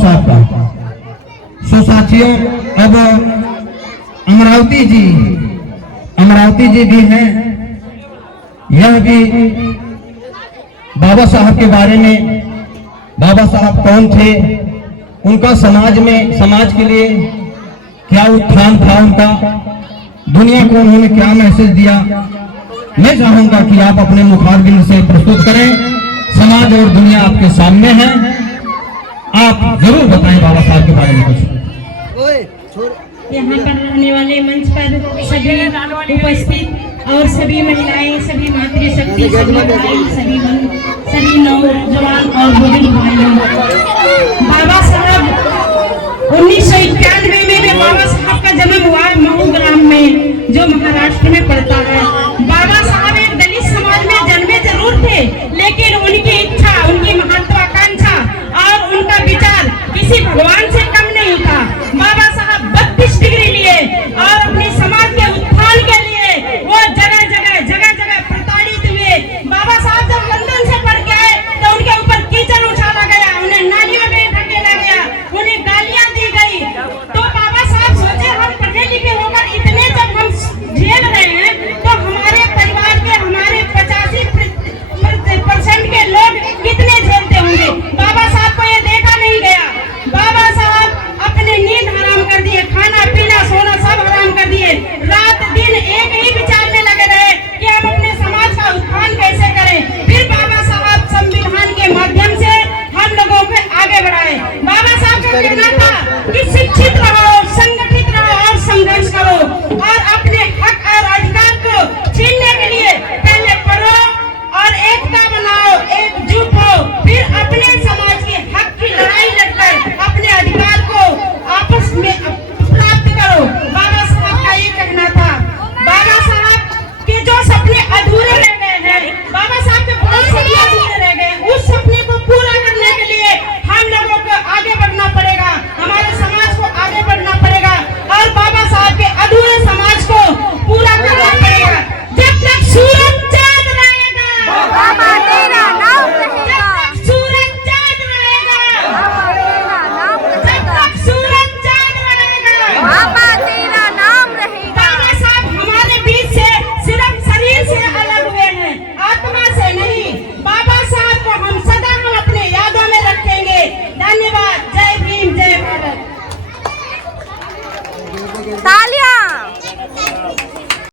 साहब का। सो साथियों, अब अमरावती जी भी हैं। यह भी बाबा साहब के बारे में, बाबा साहब कौन थे, उनका समाज के लिए क्या उत्थान था, उनका दुनिया को उन्होंने क्या मैसेज दिया, मैं चाहूंगा कि आप अपने मुखारबिंद से प्रस्तुत करें। समाज और दुनिया आपके सामने है, आप जरूर बताएं बाबा साहब के बारे में कुछ। यहाँ पर रहने वाले मंच पर सभी उपस्थित और सभी महिलाएं, सभी मातृशक्ति, सभी भाई, सभी नौजवान और बुजुर्ग भाइयों, बाबा साहब 1991 में बाबा साहब का जन्म हुआ महू ग्राम में, जो महाराष्ट्र में पड़ता है। बाबा साहब एक दलित समाज में जन्मे जरूर थे, लेकिन उनकी इच्छा, उनकी महत्वाकांक्षा और उनका विचार किसी भगवान से कम नहीं था। बाबा साहब 32 डिग्री लिए और अपने समाज के उत्थान के लिए वो जगह जगह प्रताड़ित हुए। बाबा साहब जब लंदन से पढ़ के आए तो उनके ऊपर कीचड़ उछाला गया, उन्हें नालियों में ढकेला गया, उन्हें गालियां दी गई। तो बाबा साहब सोचे, हम पढ़े लिखे होकर इतने जब हम झेल रहे हैं तो हमारे परिवार के, हमारे 85% के लोग कितने झेलते होंगे। बाबा साहब को ये देखा नहीं गया। बाबा साहब अपने नींद हराम कर दिए, खाना पीना सोना सब हराम कर दिए। रात दिन एक ही विचार में लगे रहे कि हम अपने समाज का उत्थान कैसे करें। फिर बाबा साहब संविधान के माध्यम से हम लोगों को आगे बढ़ाए। बाबा साहब का कहना